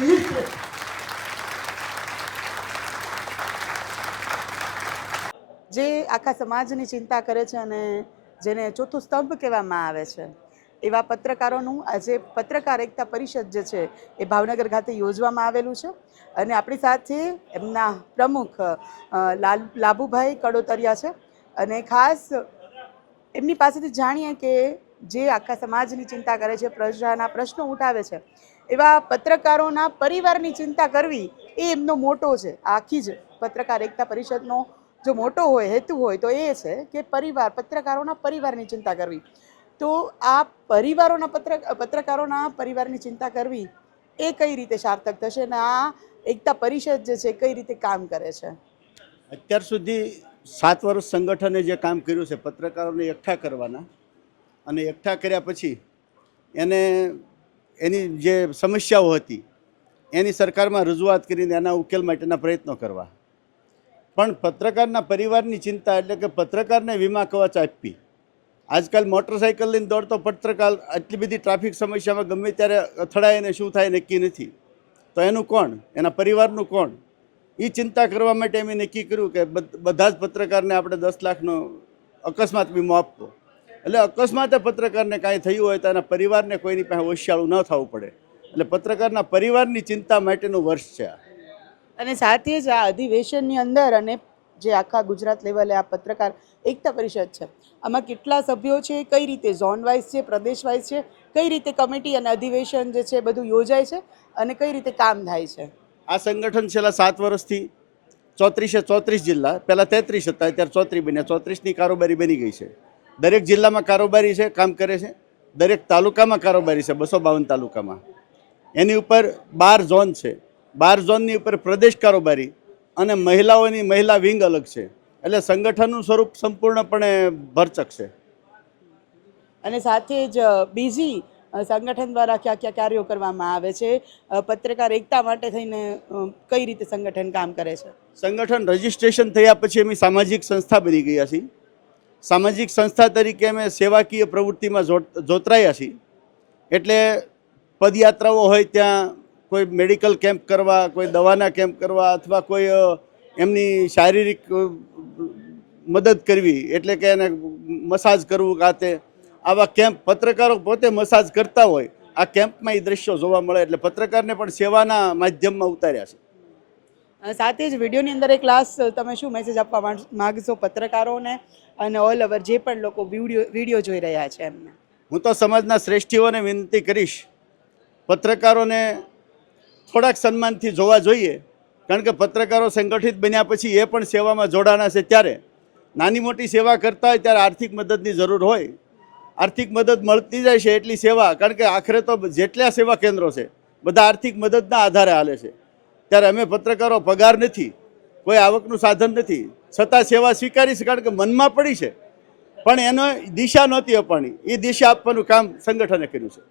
જે આખા સમાજની ચિંતા કરે છે અને જેને ચોથું સ્તંભ કહેવામાં આવે છે એવા પત્રકારોનું આજે પત્રકાર એકતા પરિષદ જે છે એ ભાવનગર ખાતે યોજવામાં આવેલું છે અને આપણી સાથે એમના પ્રમુખ લાભુભાઈ કડોતરિયા છે અને ખાસ એમની પાસેથી જાણીએ કે જે આખા સમાજની ચિંતા કરે છે, પ્રજાના પ્રશ્નો ઉઠાવે છે, એવા પત્રકારોના પરિવારની ચિંતા કરવી એ એમનો મોટો છે. આખી જ પત્રકાર એકતા પરિષદનો જો મોટો હોય, હેતુ હોય તો એ છે કે પત્રકારોના પરિવારની ચિંતા કરવી. તો આ પત્રકારોના પરિવારની ચિંતા કરવી એ કઈ રીતે સાર્થક થશે અને આ એકતા પરિષદ જે છે કઈ રીતે કામ કરે છે? અત્યાર સુધી 7 વર્ષ સંગઠને જે કામ કર્યું છે પત્રકારોને એકઠા કરવાના, અને એકઠા કર્યા પછી એની જે સમસ્યાઓ હતી એની સરકારમાં રજૂઆત કરીને એના ઉકેલ માટેના પ્રયત્નો કરવા. પણ પત્રકારના પરિવારની ચિંતા એટલે કે પત્રકારને વીમા કવચ આપવી. આજકાલ મોટરસાઇકલ લઈને દોડતો પત્રકાર આટલી બધી ટ્રાફિક સમસ્યામાં ગમે ત્યારે અથડાય અને શું થાય નક્કી નથી, તો એનું કોણ? એના પરિવારનું કોણ? એ ચિંતા કરવા માટે અમે નક્કી કર્યું કે બધા જ પત્રકારને આપણે 10 લાખનો અકસ્માત વીમો આપવો. એટલે અકસ્માતે પત્રકારને કાંઈ થયું હોય તો એના પરિવારને કોઈની પાસે હોશિયાળું ન થવું પડે. એટલે પત્રકારના પરિવારની ચિંતા માટેનું વર્ષ છે. અને સાથે જ આ અધિવેશનની અંદર અને જે આખા ગુજરાત લેવલે આ પત્રકાર એકતા પરિષદ છે, આમાં કેટલા સભ્યો છે, કઈ રીતે ઝોન વાઇઝ છે, પ્રદેશ વાઇઝ છે, કઈ રીતે કમિટી અને અધિવેશન જે છે બધું યોજાય છે અને કઈ રીતે કામ થાય છે? આ સંગઠન છેલ્લા 7 વર્ષથી 34 જિલ્લા, પહેલાં 33 હતા, અત્યારે 34 બન્યા, 34ની કારોબારી બની ગઈ છે. દરેક જિલ્લામાં કારોબારી છે, કામ કરે છે. દરેક તાલુકામાં કારોબારી છે, 252 તાલુકામાં. એની ઉપર 12 ઝોન છે. 12 ઝોનની ઉપર પ્રદેશ કારોબારી અને મહિલાઓની મહિલા વિંગ અલગ છે. એટલે સંગઠનનું સ્વરૂપ સંપૂર્ણપણે ભરચક છે. અને સાથે જ બીજી સંગઠન દ્વારા કયા કયા કાર્યો કરવામાં આવે છે? પત્રકાર એકતા માટે થઈને કઈ રીતે સંગઠન કામ કરે છે? સંગઠન રજીસ્ટ્રેશન થયા પછી અમે સામાજિક સંસ્થા બની ગયા છીએ. સામાજિક સંસ્થા તરીકે અમે સેવાકીય પ્રવૃત્તિમાં જોતરાયા છીએ. એટલે પદયાત્રાઓ હોય ત્યાં કોઈ મેડિકલ કેમ્પ કરવા, કોઈ દવાના કેમ્પ કરવા, અથવા કોઈ એમની શારીરિક મદદ કરવી, એટલે કે એને મસાજ કરવું કાતે, આવા કેમ્પ પત્રકારો પોતે મસાજ કરતા હોય, આ કેમ્પમાં એ દ્રશ્યો જોવા મળે. એટલે પત્રકારને પણ સેવાના માધ્યમમાં ઉતાર્યા છે. સાથે જ વિડીયોની અંદર એક ક્લાસ તમે શું મેસેજ આપવા માગશો પત્રકારોને અને ઓલ ઓવર જે પણ લોકો વિડીયો જોઈ રહ્યા છે એમને? હું તો સમાજના શ્રેષ્ઠીઓને વિનંતી કરીશ, પત્રકારોને થોડાક સન્માનથી જોવા જોઈએ. કારણ કે પત્રકારો સંગઠિત બન્યા પછી એ પણ સેવામાં જોડાણા છે. ત્યારે નાની મોટી સેવા કરતા હોય ત્યારે આર્થિક મદદની જરૂર હોય. આર્થિક મદદ મળતી જાય છે એટલી સેવા, કારણ કે આખરે તો જેટલા સેવા કેન્દ્રો છે બધા આર્થિક મદદના આધારે હાલે છે. ત્યારે અમે પત્રકારો પગાર નથી, કોઈ આવકનું સાધન નથી, છતાં સેવા સ્વીકારી છે, કારણ કે મનમાં પડી છે. પણ એનો દિશા નહોતી અપાણી, એ દિશા આપવાનું કામ સંગઠને કર્યું છે.